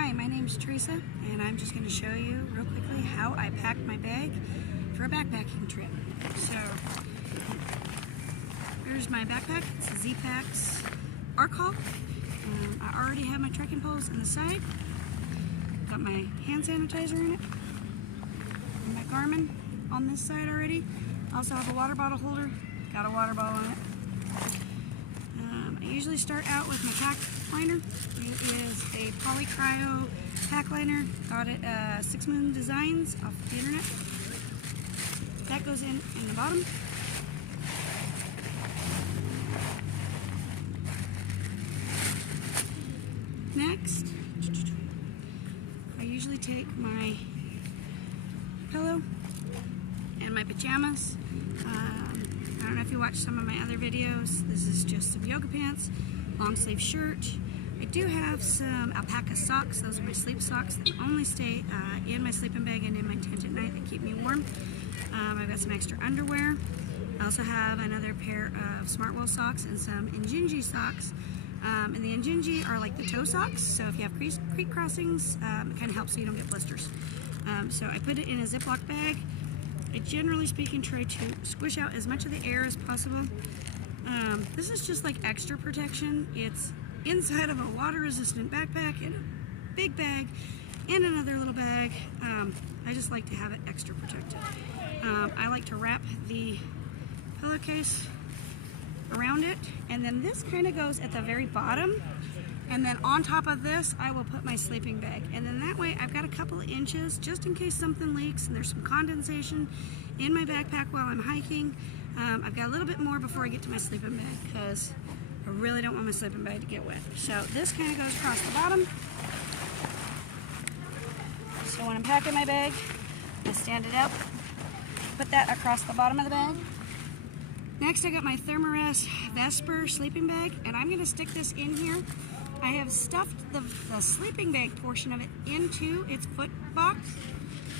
Hi, my name's Teresa, and I'm just going to show you real quickly how I packed my bag for a backpacking trip. So, here's my backpack. It's a Z-Packs Arc Haul. I already have my trekking poles on the side. Got my hand sanitizer in it. And my Garmin on this side already. Also have a water bottle holder. Got a water bottle on it. I usually start out with my pack liner. It is a Polycryo pack liner. Got it Six Moon Designs off the internet. That goes in the bottom. Next, I usually take my pillow and my pajamas. I don't know if you watched some of my other videos. This is just some yoga pants, long sleeve shirt. I do have some alpaca socks. Those are my sleep socks that only stay in my sleeping bag and in my tent at night. They keep me warm. I've got some extra underwear. I also have another pair of Smartwool socks and some Injinji socks. And the Injinji are like the toe socks, so if you have creek crossings, it kind of helps so you don't get blisters. So I put it in a Ziploc bag. I generally speaking try to squish out as much of the air as possible. This is just like extra protection. It's inside of a water resistant backpack in a big bag in another little bag. I just like to have it extra protected. I like to wrap the pillowcase around it, and then this kind of goes at the very bottom, and then on top of this I will put my sleeping bag, and then that way I've got a couple of inches just in case something leaks and there's some condensation in my backpack while I'm hiking. I've got a little bit more before I get to my sleeping bag because I really don't want my sleeping bag to get wet. So this kind of goes across the bottom. So when I'm packing my bag, I stand it up, put that across the bottom of the bag. Next, I got my Thermarest Vesper sleeping bag, and I'm going to stick this in here. I have stuffed the sleeping bag portion of it into its foot box,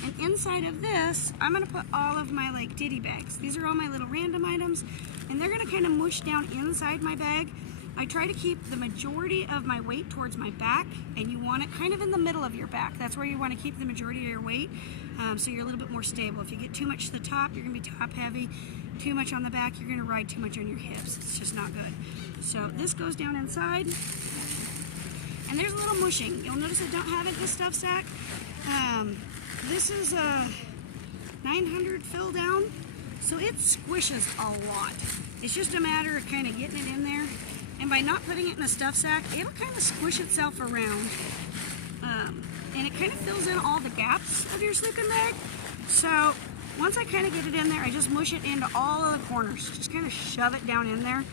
and inside of this, I'm going to put all of my like ditty bags. These are all my little random items, and they're going to kind of mush down inside my bag. I try to keep the majority of my weight towards my back, and you want it kind of in the middle of your back. That's where you want to keep the majority of your weight, so you're a little bit more stable. If you get too much to the top, you're going to be top heavy. Too much on the back, you're going to ride too much on your hips. It's just not good. So this goes down inside, and there's a little mushing. You'll notice I don't have it in the stuff sack. This is a 900 fill down, so it squishes a lot. It's just a matter of kind of getting it in there. And by not putting it in a stuff sack, it'll kind of squish itself around. And it kind of fills in all the gaps of your sleeping bag. So once I kind of get it in there, I just mush it into all of the corners. Just kind of shove it down in there.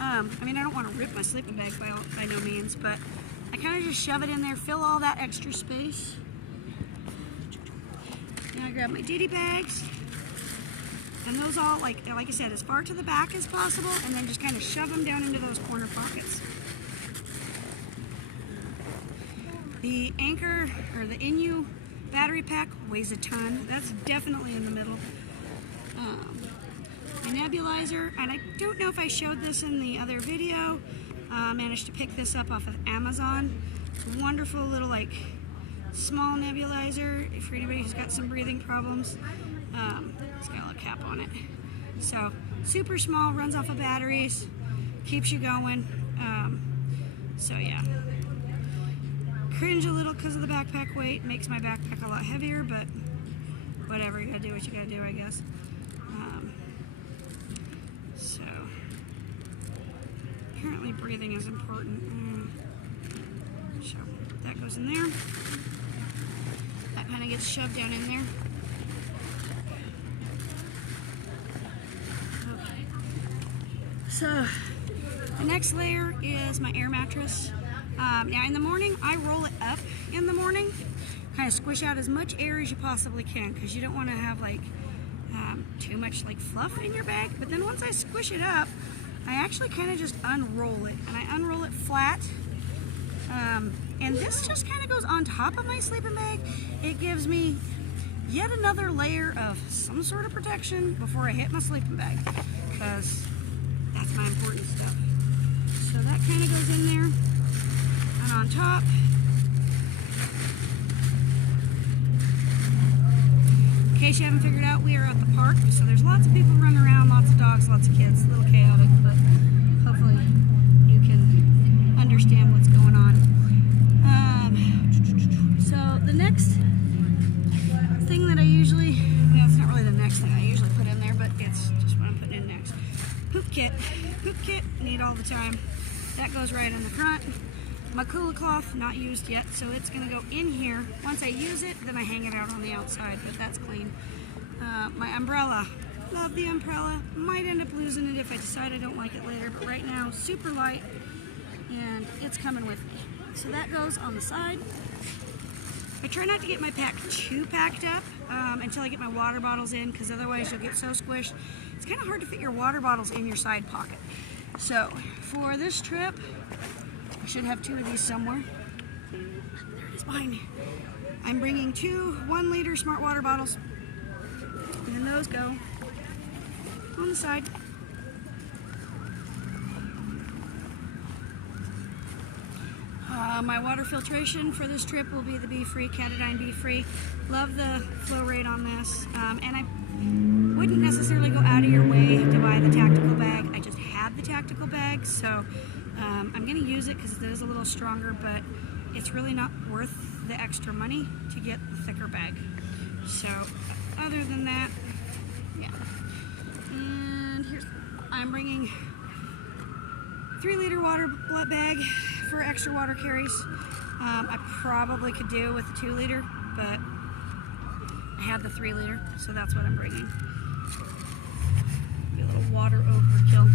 I mean, I don't want to rip my sleeping bag by no means, but I kind of just shove it in there, fill all that extra space. Now I grab my ditty bags. And those all, like I said, as far to the back as possible, and then just kind of shove them down into those corner pockets. The Anker, or the Inu battery pack weighs a ton. That's definitely in the middle. My nebulizer, and I don't know if I showed this in the other video, managed to pick this up off of Amazon. It's a wonderful little, like, small nebulizer for anybody who's got some breathing problems. It's got a little cap on it. So, super small, runs off of batteries, keeps you going. So yeah. Cringe a little because of the backpack weight, makes my backpack a lot heavier, but whatever, you gotta do what you gotta do, I guess. So, apparently breathing is important. So, that goes in there. That kind of gets shoved down in there. So, the next layer is my air mattress. Now in the morning, I roll it up in the morning, kind of squish out as much air as you possibly can, because you don't want to have like too much like fluff in your bag. But then once I squish it up, I actually kind of just unroll it, and I unroll it flat. And this just kind of goes on top of my sleeping bag. It gives me yet another layer of some sort of protection before I hit my sleeping bag, because that's my important stuff. So that kind of goes in there. And on top, In case you haven't figured out, we are at the park, so there's lots of people running around, lots of dogs, lots of kids, a little chaotic, but hopefully you can understand what's going on. So the next thing that I usually, well, it's not really the next thing I usually put in there, but it's just what I'm putting in next. Poop kit. Poop kit, need all the time. That goes right in the front. My cooler cloth, not used yet, so it's going to go in here. Once I use it, then I hang it out on the outside, but that's clean. My umbrella. Love the umbrella. Might end up losing it if I decide I don't like it later, but right now, super light, and it's coming with me. So that goes on the side. I try not to get my pack too packed up until I get my water bottles in, because otherwise you'll get so squished. It's kind of hard to fit your water bottles in your side pocket. So for this trip, I should have 2 of these somewhere. There it is behind me. I'm bringing 2 1-liter Smart Water bottles, and then those go on the side. My water filtration for this trip will be the BeFree, Katadyn BeFree. Love the flow rate on this, and I wouldn't necessarily go out of your way to buy the tactical bag. I just have the tactical bag, so I'm going to use it because it is a little stronger, but it's really not worth the extra money to get the thicker bag. So other than that, yeah. And I'm bringing 3-liter water bag for extra water carries. I probably could do with a 2-liter, but I have the 3-liter, so that's what I'm bringing. Be a little water overkill.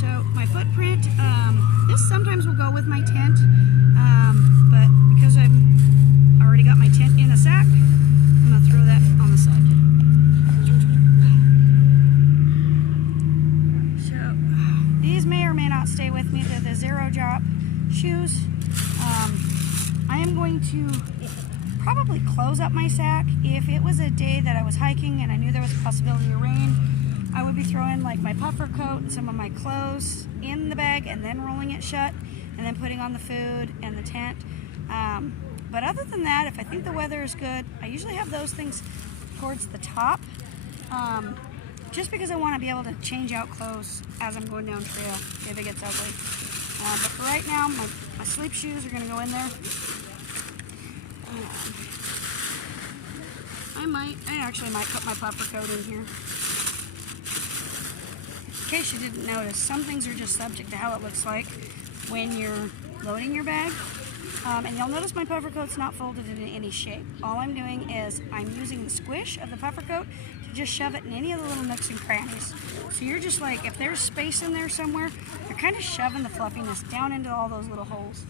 So my footprint, this sometimes will go with my tent, but because I've already got my tent in a sack, I'm going to throw that on the side. So these may or may not stay with me. They're the Zero Drop shoes. I am going to probably close up my sack. If it was a day that I was hiking and I knew there was a possibility of rain, I would be throwing like my puffer coat and some of my clothes in the bag and then rolling it shut and then putting on the food and the tent. But other than that, if I think the weather is good, I usually have those things towards the top, just because I want to be able to change out clothes as I'm going down trail if it gets ugly. But for right now, my sleep shoes are going to go in there. I actually might put my puffer coat in here. In case you didn't notice, some things are just subject to how it looks like when you're loading your bag. And you'll notice my puffer coat's not folded in any shape. All I'm doing is I'm using the squish of the puffer coat to just shove it in any of the little nooks and crannies. So you're just like, if there's space in there somewhere, you're kind of shoving the fluffiness down into all those little holes.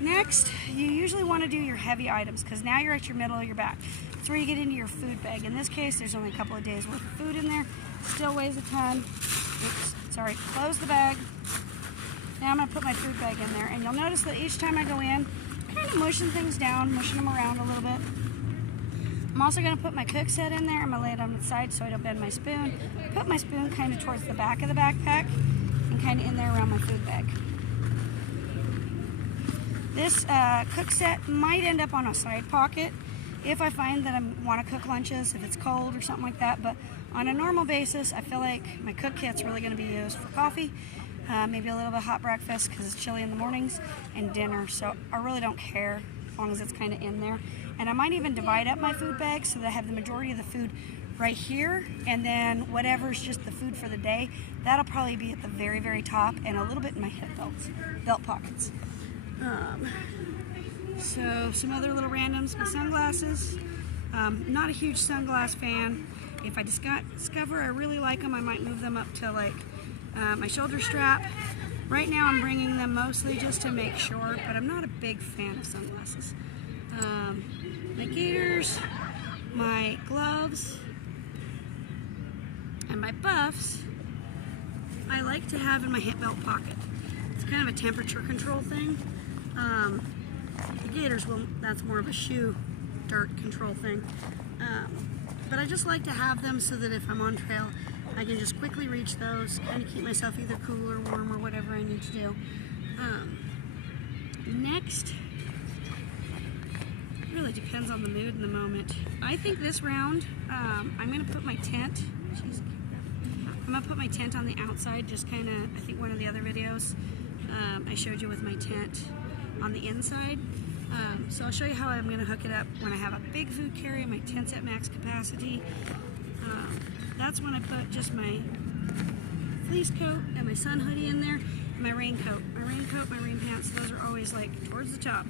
Next, you usually want to do your heavy items because now you're at your middle of your back. That's where you get into your food bag. In this case, there's only a couple of days worth of food in there. Still weighs a ton. Oops, sorry, close the bag. Now I'm going to put my food bag in there, and you'll notice that each time I go in, I'm kind of mushing things down, mushing them around a little bit. I'm also going to put my cook set in there. I'm going to lay it on the side so I don't bend my spoon. Put my spoon kind of towards the back of the backpack and kind of in there around my food bag. This cook set might end up on a side pocket if I find that I want to cook lunches, if it's cold or something like that, but on a normal basis, I feel like my cook kit's really going to be used for coffee, maybe a little bit of hot breakfast because it's chilly in the mornings, and dinner, so I really don't care as long as it's kind of in there. And I might even divide up my food bag so that I have the majority of the food right here, and then whatever's just the food for the day, that'll probably be at the very, very top, and a little bit in my hip belt pockets. So some other little randoms, my sunglasses. Not a huge sunglass fan. If I discover I really like them, I might move them up to like my shoulder strap. Right now I'm bringing them mostly just to make sure, but I'm not a big fan of sunglasses. My gaiters, my gloves, and my buffs I like to have in my hip belt pocket. It's kind of a temperature control thing. The gaiters, well, that's more of a shoe dirt control thing. But I just like to have them so that if I'm on trail, I can just quickly reach those, kind of keep myself either cool or warm or whatever I need to do. Next, really depends on the mood and the moment. I think this round, I'm going to put my tent, I'm going to put my tent on the outside, just kind of, I think one of the other videos I showed you with my tent on the inside. So I'll show you how I'm going to hook it up when I have a big food carry, my tent's at max capacity. That's when I put just my fleece coat and my sun hoodie in there, and my raincoat. My raincoat, my rain pants, those are always like towards the top.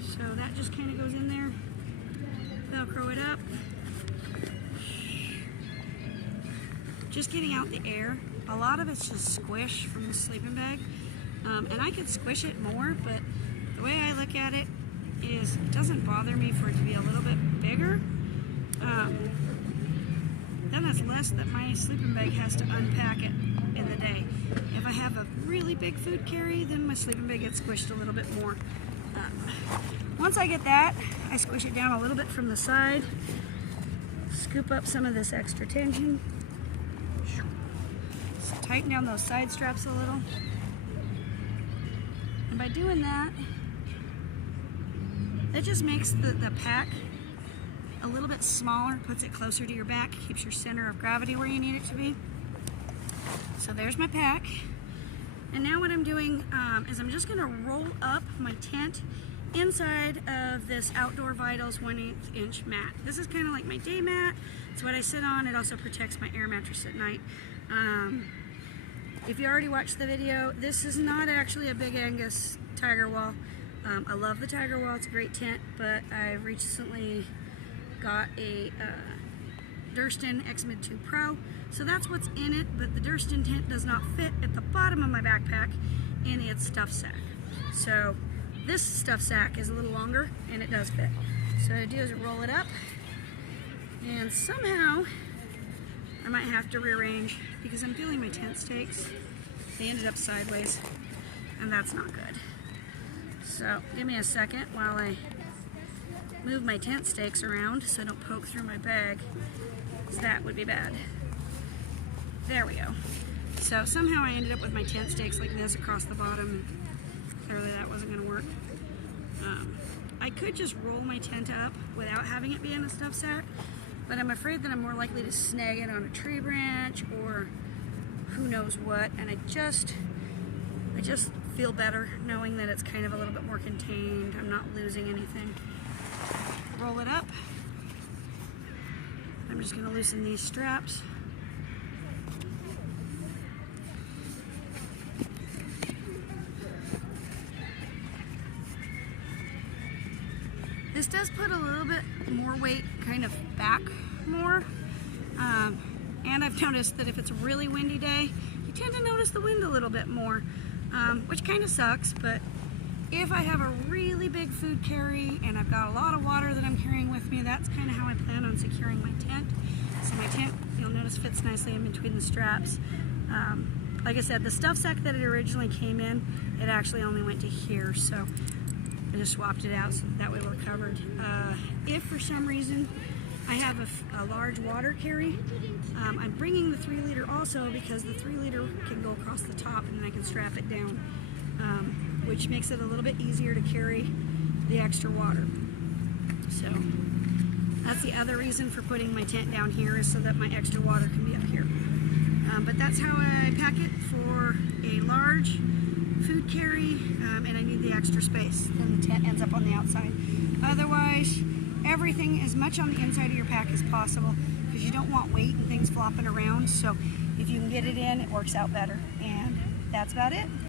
So that just kind of goes in there, Velcro it up. Just getting out the air. A lot of it's just squish from the sleeping bag. And I could squish it more, but the way I look at it is it doesn't bother me for it to be a little bit bigger. Then it's less that my sleeping bag has to unpack it in the day. If I have a really big food carry, then my sleeping bag gets squished a little bit more. Once I get that, I squish it down a little bit from the side, scoop up some of this extra tension, tighten down those side straps a little. And by doing that, it just makes the pack a little bit smaller, puts it closer to your back, keeps your center of gravity where you need it to be. So there's my pack. And now what I'm doing is I'm just gonna roll up my tent inside of this Outdoor Vitals 1/8 inch mat. This is kind of like my day mat. It's what I sit on. It also protects my air mattress at night. If you already watched the video, this is not actually a Big Angus Tiger Wall. I love the Tiger Wall, it's a great tent, but I recently got a Durston X-Mid 2 Pro, so that's what's in it, but the Durston tent does not fit at the bottom of my backpack in its stuff sack. So this stuff sack is a little longer and it does fit. So what I do is roll it up, and somehow I might have to rearrange because I'm feeling my tent stakes. They ended up sideways, and that's not good. So give me a second while I move my tent stakes around so I don't poke through my bag, because that would be bad. There we go. So somehow I ended up with my tent stakes like this across the bottom, and clearly that wasn't going to work. I could just roll my tent up without having it be in a stuff sack, but I'm afraid that I'm more likely to snag it on a tree branch or who knows what, and I just feel better knowing that it's kind of a little bit more contained. I'm not losing anything. Roll it up. I'm just going to loosen these straps. This does put a little bit more weight kind of back more, and I've noticed that if it's a really windy day, you tend to notice the wind a little bit more, which kind of sucks. But if I have a really big food carry and I've got a lot of water that I'm carrying with me, that's kind of how I plan on securing my tent. So my tent, you'll notice, fits nicely in between the straps. Like I said, the stuff sack that it originally came in, it actually only went to here, so I just swapped it out so that way we're covered. If for some reason I have a large water carry, I'm bringing the 3 liter also, because the 3 liter can go across the top and then I can strap it down, which makes it a little bit easier to carry the extra water. So that's the other reason for putting my tent down here, is so that my extra water can be up here. But that's how I pack it for a large food carry, and I need the extra space. Then the tent ends up on the outside. Otherwise, everything as much on the inside of your pack as possible, because you don't want weight and things flopping around. So if you can get it in, it works out better. And that's about it.